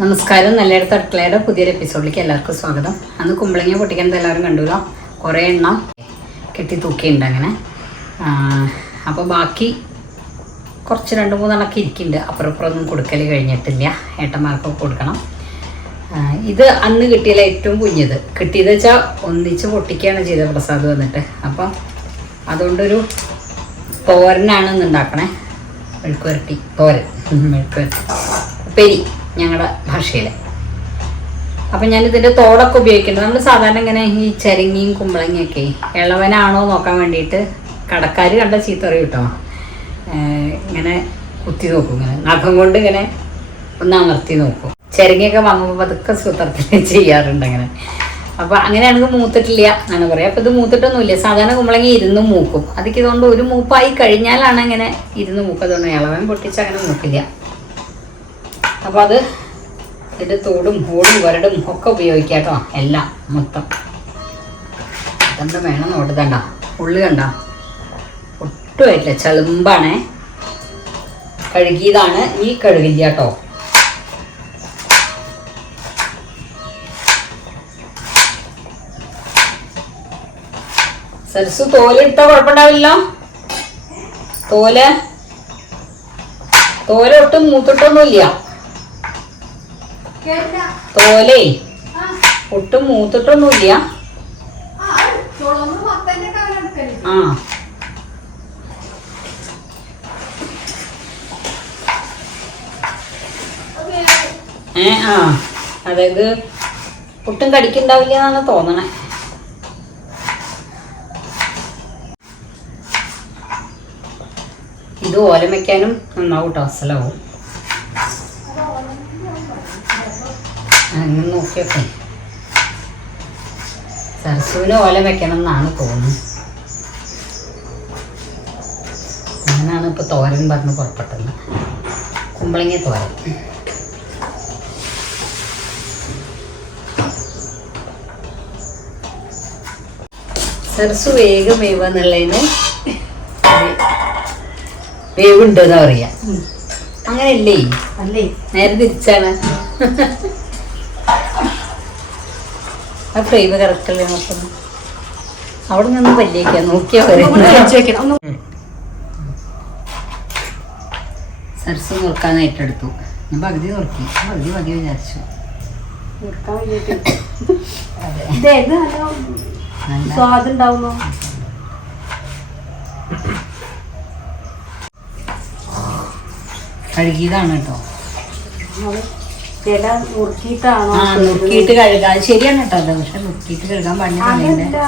നമസ്കാരം. നല്ലയിടത്ത് അടുക്കളയുടെ പുതിയൊരു എപ്പിസോഡിലേക്ക് എല്ലാവർക്കും സ്വാഗതം. അന്ന് കുമ്പളങ്ങ പൊട്ടിക്കാൻ എല്ലാവരും കണ്ടുല്ലോ? കുറേ എണ്ണം കെട്ടി തൂക്കിയുണ്ട് അങ്ങനെ. അപ്പോൾ ബാക്കി കുറച്ച് രണ്ട് മൂന്നെണ്ണമൊക്കെ ഇരിക്കുന്നുണ്ട്. അപ്പുറപ്പുറമൊന്നും കൊടുക്കൽ കഴിഞ്ഞിട്ടില്ല. ഏട്ടന്മാർക്കൊക്കെ കൊടുക്കണം. ഇത് അന്ന് കിട്ടിയതിൽ ഏറ്റവും കുഞ്ഞത്. കിട്ടിയത് വെച്ചാൽ ഒന്നിച്ച് പൊട്ടിക്കുകയാണ് ചെയ്തത് പ്രസാദ് വന്നിട്ട്. അപ്പം അതുകൊണ്ടൊരു തോരനാണ് ഇന്ന് ഉണ്ടാക്കണേ. മെഴുക്കുവരട്ടി. തോരൻ. മെഴുക്കുവരട്ടി. പെരി ഞങ്ങളുടെ ഭാഷയിൽ അപ്പം ഞാൻ ഇതിന്റെ തോടൊക്കെ ഉപയോഗിക്കുന്നുണ്ട് നമ്മൾ സാധാരണ ഇങ്ങനെ ഈ ചരങ്ങിയും കുമ്പളങ്ങയൊക്കെ ഇളവനാണോ നോക്കാൻ വേണ്ടിയിട്ട് കടക്കാർ കണ്ട ചീത്തറി കിട്ടോ. ഇങ്ങനെ കുത്തി നോക്കും ഇങ്ങനെ. നഖം കൊണ്ട് ഇങ്ങനെ ഒന്ന് അമർത്തി നോക്കും. ചിരങ്ങിയൊക്കെ വാങ്ങുമ്പോൾ പതുക്കെ സൂത്രത്തിൽ ചെയ്യാറുണ്ട് അങ്ങനെ. അപ്പോൾ അങ്ങനെയാണെങ്കിൽ മൂത്തിട്ടില്ല എന്നാണ് പറയുക. അപ്പോൾ ഇത് മൂത്തിട്ടൊന്നുമില്ല. സാധാരണ കുമ്പളങ്ങി ഇരുന്ന് മൂക്കും. അതൊക്കെ ഇതുകൊണ്ട് ഒരു മൂപ്പായി കഴിഞ്ഞാലാണ് അങ്ങനെ ഇരുന്ന് മൂക്കുക അതുകൊണ്ട് ഇളവൻ പൊട്ടിച്ച് അങ്ങനെ മൂക്കില്ല. അപ്പോൾ അത് ഇതിന്റെ തോടും ഹോടും വരടും ഒക്കെ ഉപയോഗിക്കാം കേട്ടോ എല്ലാം മൊത്തം. ഇതെന്താ വേണം നോട്ട് കണ്ട ഉള്ളി കണ്ട. ഒട്ടുമായിട്ടില്ല ചെളുമ്പാണേ. കഴുകിയതാണ് ഈ കഴുകില്ല കേട്ടോ സരസു തോലെടുത്താ കുഴപ്പമുണ്ടാവില്ല തോൽ? തോല ഒട്ടും മൂത്തിട്ടൊന്നുമില്ല. തോലേ. ഒട്ടും മൂത്തിട്ടൊന്നുമില്ല. ആ ഏ ആ. അതായത് ഒട്ടും കടിക്കുണ്ടാവില്ല എന്നാണ് തോന്നണേ. ഇത് ഓലം വെക്കാനും നന്നാവും കേട്ടോ അസലാവും അങ്ങനെ നോക്കിയൊക്കെ. സരസുവിന് ഓല വെക്കണം എന്നാണ് തോന്നുന്നത്. അങ്ങനെയാണ് ഇപ്പൊ തോരൻ പറഞ്ഞ് പുറപ്പെട്ടത്. കുമ്പളങ്ങ തോരൻ. സരസു വേഗം വേവെന്നുള്ളതിന് വേവുണ്ടോ വേവുണ്ട് എന്നാ പറയാ അങ്ങനെയല്ലേ? അല്ലേ? നേരെ തിരിച്ചാണ്. ആ ഫ്രെയിം കറക്റ്റല്ലേ നോക്കുന്നു അവിടെ നിന്ന് പല്ലിയേക്കാം നോക്കിയാ സരസ് നോക്കാൻ ഏറ്റെടുത്തു ഞാൻ പകുതി നോക്കി പകുതി മതി വിചാരിച്ചു. കഴുകിയതാണ് കേട്ടോ. ചില നുറുക്കിയിട്ടാണോ ആ നുറുക്കിയിട്ട് കഴുകാൻ ശരിയാണ് കേട്ടോ. അത് പക്ഷെ നുറുക്കിയിട്ട് കഴുകാൻ പണിയില്ല അതല്ല.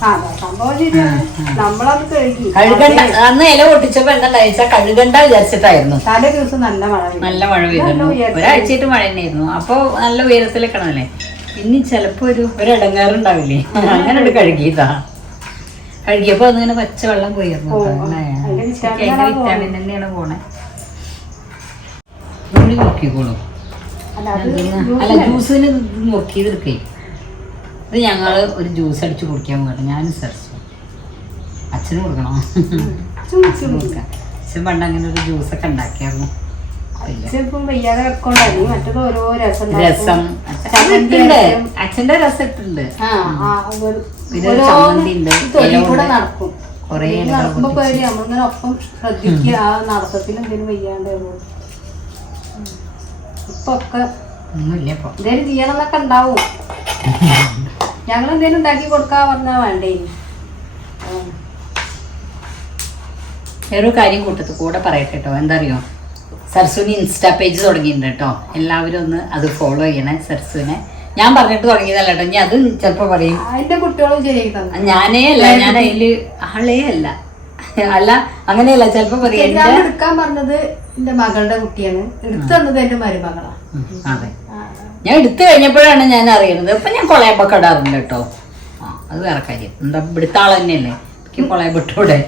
ആ, അതാ സംഭവം ശരിയാണ്. നമ്മളത് കഴുകി. കഴുകണ്ട. അന്ന് ഇല പൊട്ടിച്ചപ്പോ എന്താ വെച്ചാൽ കഴുകണ്ട വിചാരിച്ചിട്ടായിരുന്നു. തലേ ദിവസം നല്ല മഴ പെയ്തു. നല്ല മഴ പെയ്തിരുന്നു. ഒരാഴ്ചയായിട്ട് മഴ തന്നെയായിരുന്നു. അപ്പൊ നല്ല ഉയരത്തിലേക്കണല്ലേ പിന്നെ ചിലപ്പോ ഒരു ഒരിടങ്ങാറുണ്ടാവില്ലേ അങ്ങനെ ഒരു കഴുകിയതാ. കഴുകിയപ്പോ അതിങ്ങനെ പച്ച വെള്ളം പോയിരുന്നു കേട്ടോ. അങ്ങനെ. അതിന്റെ വിറ്റാമിൻ അതിന്റെ വിറ്റാമിൻ തന്നെയാണ് പോണേ. ഉള്ളി നോക്കിക്കോളൂ. അല്ല ജ്യൂസിന് നോക്കിയത് എടുക്കേ ഇത് ഞങ്ങൾ ഒരു ജ്യൂസ് അടിച്ച് കുടിക്കാൻ പോകട്ടെ ഞാനും സെർച്ചു അച്ഛനും കൊടുക്കണോ. അച്ഛനും കൊടുക്കാം. അച്ഛൻ പണ്ട് അങ്ങനെ ഒരു ജ്യൂസൊക്കെ ഉണ്ടാക്കിയായിരുന്നു. രസം അച്ഛന്റെ രസം. ഇട്ടുണ്ട് പിന്നെ ചമ്മന്തി ഉണ്ട്, കൊറേ ഒപ്പം ശ്രദ്ധിക്കുക. ആ നടത്തത്തിൽ എന്തെങ്കിലും വയ്യാണ്ട് വരുമോ. ഇപ്പൊ ഒക്കെ ഒന്നുമില്ല ഇപ്പൊ. എന്തേലും ചെയ്യണം എന്നൊക്കെ ഉണ്ടാവും. ഞങ്ങൾ എന്തേലും ഉണ്ടാക്കി കൊടുക്കാൻ പറഞ്ഞാ വേണ്ടേ. വേറൊരു കാര്യം കൂട്ടത്ത് കൂടെ പറയട്ടെ കേട്ടോ എന്താ അറിയോ സർസുവിന് ഇൻസ്റ്റാ പേജ് തുടങ്ങിയിട്ടുണ്ട് കേട്ടോ എല്ലാവരും ഒന്ന് അത് ഫോളോ ചെയ്യണേ സർസുവിനെ ഞാൻ പറഞ്ഞിട്ട് തുടങ്ങിയതല്ല കേട്ടോ ഞാൻ അത് ചിലപ്പോൾ പറയും. അതിന്റെ കുട്ടികളും ഞാനേ അല്ല ഞാൻ അതിൽ ആളേ അല്ല. അല്ല അങ്ങനെയല്ല ചിലപ്പോ പറയാം ഞാൻ എടുക്കാൻ പറഞ്ഞത് എന്റെ മകളുടെ കുട്ടിയാണ്. എടുത്തു തന്നത് എന്റെ മരുമകളാ. അതെ. ഞാൻ എടുത്തു കഴിഞ്ഞപ്പോഴാണ് ഞാൻ അറിയുന്നത്. ഇപ്പൊ ഞാൻ കൊളയപ്പൊക്കെ ഇടാറുണ്ട് കേട്ടോ. ആ അത് വേറെ കാര്യം. എന്താ ഇവിടുത്തെ ആൾ തന്നെയല്ലേ? എനിക്ക് കൊളയപ്പെട്ടൂടെ.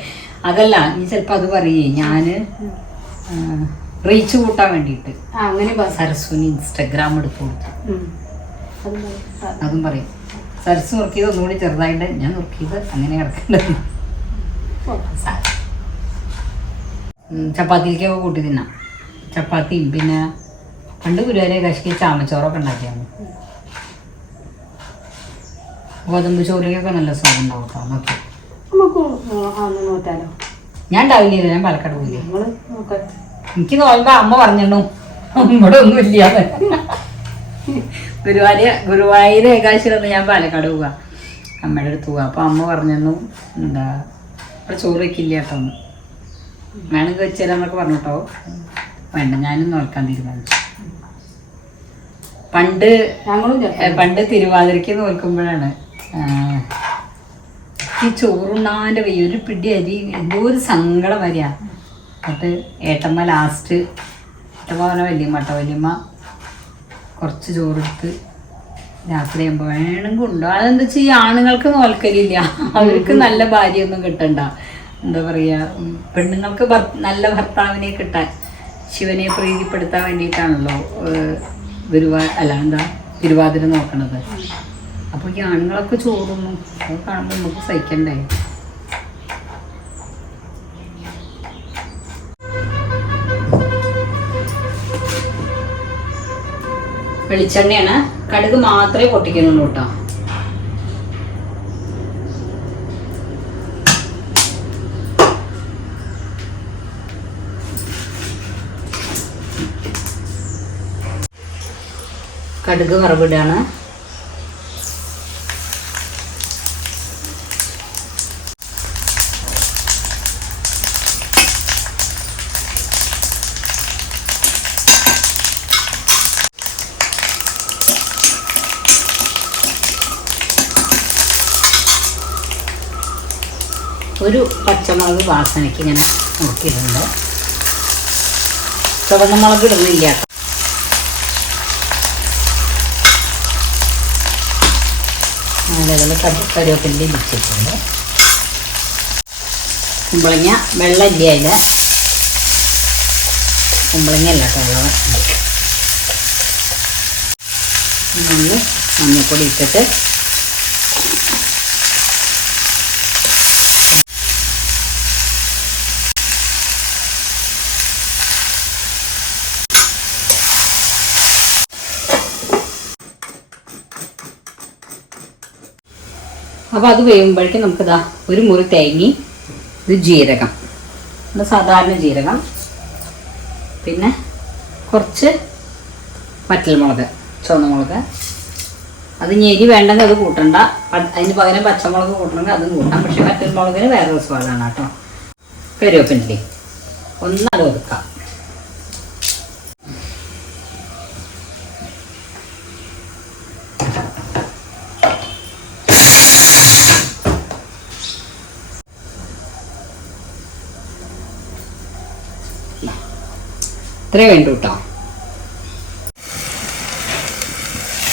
അതല്ല നീ ചിലപ്പോ അത് പറയേ ഞാൻ റീച്ച് കൂട്ടാൻ വേണ്ടിയിട്ട് ആ അങ്ങനെ സരസുവിന് ഇൻസ്റ്റഗ്രാം എടുത്തു കൊടുത്തു. അത് പറയും. സരസ് നോക്കിയത് ഒന്നുകൂടി ചെറുതായിട്ട് ഞാൻ നോക്കിയത് അങ്ങനെ കിടക്കണ്ടെന്ന് ഓ. ചപ്പാത്തിയിലേക്കൊക്കെ കൂട്ടി തിന്നാം. ചപ്പാത്തിയും പിന്നെ പണ്ട് ഗുരുവായൂരെ കശിക്ക് ചാമച്ചോറൊക്കെ ഉണ്ടാക്കിയാണ് ഗോതമ്പ് ചോറിലേക്കൊക്കെ നല്ല സുഖം ഉണ്ടാവും കേട്ടോ നോക്കി നമുക്ക് ഞാൻ ഉണ്ടാവില്ല ഞാൻ പാലക്കാട് പോയില്ലേ? നോക്കാം. എനിക്ക് തോന്നുമ്പോ അമ്മ പറഞ്ഞു ഇവിടെ ഒന്നും ഇല്ല ഗുരുവായൂർ ഗുരുവായൂർ ഏകാശിരന്ന് ഞാൻ പാലക്കാട് പോവാ. അമ്മയുടെ അടുത്ത് പോവാ. അപ്പൊ അമ്മ പറഞ്ഞു എന്താ ഇവിടെ ചോറ് വെക്കില്ല കേട്ടോ. എന്ന്. വേണമെങ്കിൽ വെച്ചുതരാന്നൊക്കെ പറഞ്ഞിട്ടോ. വേണ്ട ഞാനും നോക്കാൻ തീരുമാനിച്ചു. പണ്ട് ഞങ്ങളും പണ്ട് തിരുവാതിരയ്ക്ക് നോക്കുമ്പോഴാണ് ഈ ചോറുണ്ണാന്റെ വയ്യ ഒരു പിടി അരി എന്തോ ഒരു സങ്കടം വരിക. എന്നിട്ട് ഏട്ടമ്മ ലാസ്റ്റ് ഏട്ടമ്മ പറഞ്ഞ വല്യമ്മ കേട്ടോ വല്യമ്മ കുറച്ച് ചോറെടുത്ത് രാത്രി ആകുമ്പോൾ വേണമെങ്കിൽ ഉണ്ടോ അതെന്താ വെച്ചാൽ ആണുങ്ങൾക്ക് നോൽക്കലില്ല. അവർക്ക് നല്ല ഭാര്യയൊന്നും കിട്ടണ്ട. എന്താ പറയുക പെണ്ണുങ്ങൾക്ക് നല്ല ഭർത്താവിനെ കിട്ടാൻ ശിവനെ പ്രീതിപ്പെടുത്താൻ വേണ്ടിയിട്ടാണല്ലോ ഗുരുവാ അല്ല എന്താ തിരുവാതിര നോക്കണത്. അപ്പോൾ ഈ ആണുങ്ങളൊക്കെ ചോറുന്നു അത് കാണുമ്പോൾ നമുക്ക് സഹിക്കണ്ടേ? വെളിച്ചെണ്ണയാണ്. കടുക് മാത്രമേ പൊട്ടിക്കുന്നുള്ളൂ കേട്ടോ. കടുക് വറവിടാണ് ഒരു പച്ചമുളക് വാസനയ്ക്ക് ഇങ്ങനെ നോക്കിയിട്ടുണ്ട് ചുവന്ന മുളക് ഇടുന്നില്ല അതേപോലെ കരി കറിവേപ്പിന്റെ ഇടിച്ചിട്ടുണ്ട് കുമ്പളങ്ങ വെള്ളമില്ല അതിൽ കുമ്പളങ്ങ അല്ല കേട്ടോ വെള്ളം നമ്മൾ മഞ്ഞൾപ്പൊടി ഇട്ടിട്ട് അപ്പോൾ അത് വേകുമ്പോഴേക്കും നമുക്കിതാ ഒരു മുറി തേങ്ങി ഇത് ജീരകം. നമ്മുടെ സാധാരണ ജീരകം. പിന്നെ കുറച്ച് വറ്റൽമുളക് ചുവന്നമുളക്. അത് ഞെരി വേണ്ടെങ്കിൽ അത് കൂട്ടണ്ട. അതിന് പകരം പച്ചമുളക് കൂട്ടണമെങ്കിൽ അതും കൂട്ടാം. പക്ഷെ വറ്റൽമുളകിന് വേറെ സ്വാദാണ് കേട്ടോ. കരുവേപ്പിന്റെ ഒന്നത് ഒതുക്കാം ഇത്രേ വേണ്ടു കേട്ടോ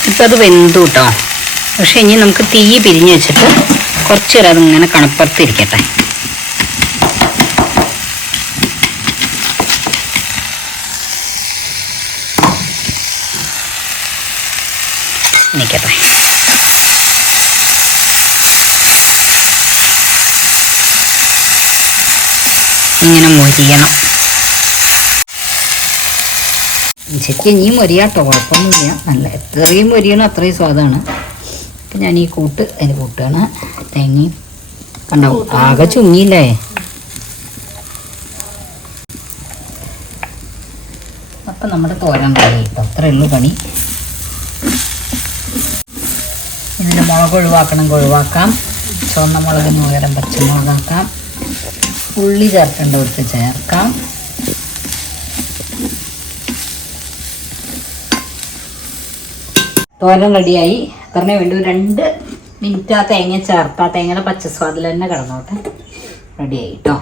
ഇപ്പം അത് വെന്തു കേട്ടോ പക്ഷെ ഇനി നമുക്ക് തീ പിരിഞ്ഞു വെച്ചിട്ട് കുറച്ച് നേരം അതിങ്ങനെ കണപ്പുറത്തിരിക്കട്ടെ നിൽക്കട്ടെ ഇങ്ങനെ മൊരിയണം. ശരിക്കും ഇനിയും മൊരിയാട്ടോ കുഴപ്പമൊന്നുമില്ല. നല്ല എത്രയും മൊരിയണം അത്രയും സ്വാദാണ്. അപ്പം ഞാൻ ഈ കൂട്ട് അതിന് കൂട്ടുകയാണ് തേങ്ങയും കണ്ടോ ആകെ ചുങ്ങിയില്ലേ? അപ്പം നമ്മുടെ തോരൻ റെഡി അത്രേ ഉള്ളൂ പണി. ഇതിന് മുളക് ഒഴിവാക്കണം ഒഴിവാക്കാം. ചുവന്ന മുളകിന് പച്ചമുളകാക്കാം. ഉള്ളി ചേർക്കേണ്ടവർക്ക് ചേർക്കാം. തോരൻ റെഡിയായി. അത്രേ വേണ്ടി രണ്ട് മിനിറ്റ് ആ തേങ്ങ ചേർത്ത് ആ തേങ്ങയുടെ പച്ചസ്വാദിൽ തന്നെ കിടന്നോട്ടെ. റെഡിയായി കേട്ടോ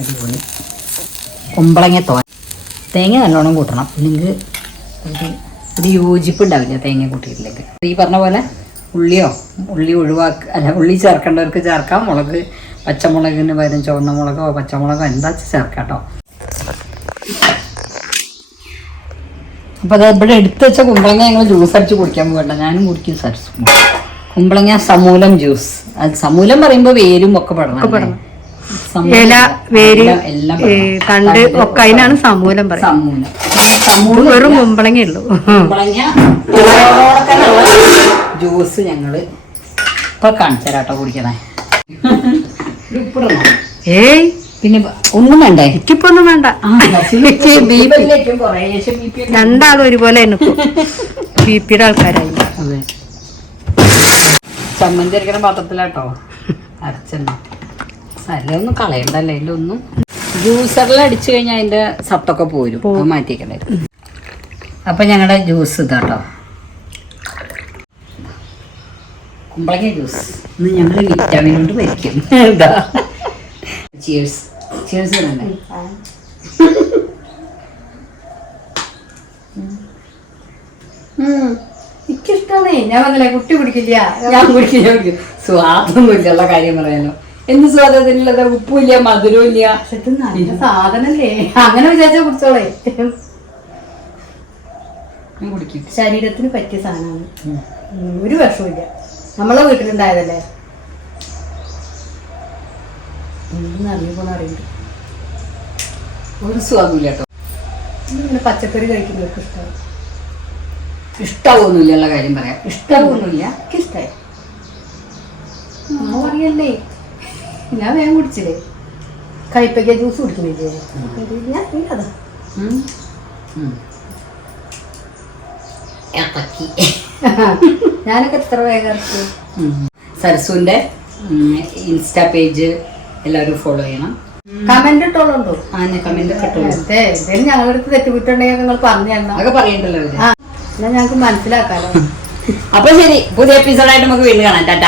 അടിപൊളി. കുമ്പളങ്ങ തോരൻ. തേങ്ങ നല്ലോണം കൂട്ടണം. ഇല്ലെങ്കിൽ ഒരു യോജിപ്പ് ഉണ്ടാവില്ല തേങ്ങ കൂട്ടിയിട്ടില്ലെങ്കിൽ. ഈ പറഞ്ഞ പോലെ ഉള്ളിയോ ഉള്ളി ഒഴിവാക്ക അല്ല ഉള്ളി ചേർക്കേണ്ടവർക്ക് ചേർക്കാം. മുളക് പച്ചമുളകിന് പകരം ചുവന്ന മുളകോ പച്ചമുളകോ എന്താ ചേർക്കാം കേട്ടോ അപ്പോൾ അത് ഇവിടെ എടുത്തു വെച്ച കുമ്പളങ്ങ ഞങ്ങൾ ജ്യൂസ് അടിച്ച് കുടിക്കാൻ പോകണ്ട ഞാനും കുടിക്കും സരസ് കുമ്പളങ്ങ സമൂലം ജ്യൂസ് അത് സമൂലം പറയുമ്പോൾ വേരും ഒക്കെ പെടണം ഇല വേര് തണ്ട് ഒക്കെ അതിനാണ് സമൂലം പറയുന്നത് സമൂലം. സമൂലം വെറും കുമ്പളങ്ങേ ഉള്ളൂ ജ്യൂസ് ഞങ്ങൾ ഇപ്പൊ കാണിച്ചരാട്ടോ കുടിക്കണേ. ഏയ് പിന്നെ ഒന്നും വേണ്ട. എനിക്കിപ്പോ ഒന്നും വേണ്ട രണ്ടാളും ഒരുപോലെ ബി പിയുടെ ആൾക്കാരായി. അതെ. ചമ്മന്തി അരക്കണ പാത്രത്തിലാട്ടോ. അരച്ചെണ്ണ. സ്ഥലമൊന്നും കളയണ്ടല്ലേ ഒന്നും? ജ്യൂസറിൽ അടിച്ചു കഴിഞ്ഞാൽ അതിന്റെ സത്തൊക്കെ പോരും. അത് മാറ്റിക്കണേ അപ്പൊ ഞങ്ങളുടെ ജ്യൂസ് ഇതാട്ടോ. കുമ്പളങ്ങ ജ്യൂസ്. ഇന്ന് ഞങ്ങൾ വിറ്റാമിൻ കൊണ്ട് മരിക്കും. ഇതാ ചിയേഴ്സ് ചിയേഴ്സ് തരണ്ടേ എനിക്കിഷ്ടമാണേ ഞാൻ പറഞ്ഞില്ലേ കുട്ടി കുടിക്കില്ല. ഞാൻ കുടിക്കില്ല കുടിക്കും സ്വാദൊന്നുമില്ല കാര്യം പറയാനോ. എന്ത് സ്വാദത്തിനുള്ളത്? ഉപ്പുമില്ല മധുരവും ഇല്ല പക്ഷെ ഇത് നല്ല സാധനല്ലേ. അങ്ങനെ വിചാരിച്ചാ കുടിച്ചോളേ. കുടിക്കും. ശരീരത്തിന് പറ്റിയ സാധനമാണ്. ഒരു വിഷമില്ല നമ്മളെ വീട്ടിലുണ്ടായതല്ലേ? എന്ത് നന്ദി പോണ അറിയുന്നുണ്ട് ഒരു സ്വാദുമില്ല കേട്ടോ. ഇങ്ങനെ പച്ചക്കറി കഴിക്കുന്നവർക്ക് ഇഷ്ടമാണ്. ഇഷ്ടാവൊന്നുമില്ല കാര്യം പറയാം. ഇഷ്ടാവൊന്നുമില്ല എനിക്കിഷ്ടായി അമ്മ അറിയല്ലേ ഞാൻ വേഗം കുടിച്ചില്ലേ? കയ്പയ്ക്ക ജ്യൂസ് കുടിക്കുന്നില്ലേ? ഞാൻ അതാ. ഏത്തക്കി. ഞാനൊക്കെ എത്ര വേഗം ഇറക്കി? ഉം. ഇൻസ്റ്റാ പേജ് എല്ലാവരും ഫോളോ ചെയ്യണം. കമന്റ് ഇട്ടോളുണ്ടോ ആ ഞാൻ കമന്റ് ഒക്കെ ഇട്ടോളൂ എന്തേലും ഞങ്ങളുടെ അടുത്ത് തെറ്റുകുറ്റുണ്ടെങ്കിൽ നിങ്ങൾ പറഞ്ഞു തരണം. അതൊക്കെ പറയണ്ടല്ലോ എന്നാ ഞങ്ങൾക്ക് മനസ്സിലാക്കാലോ. അപ്പൊ ശരി പുതിയ എപ്പിസോഡായിട്ട് നമുക്ക് വീണ്ടും കാണാം. ടാറ്റ.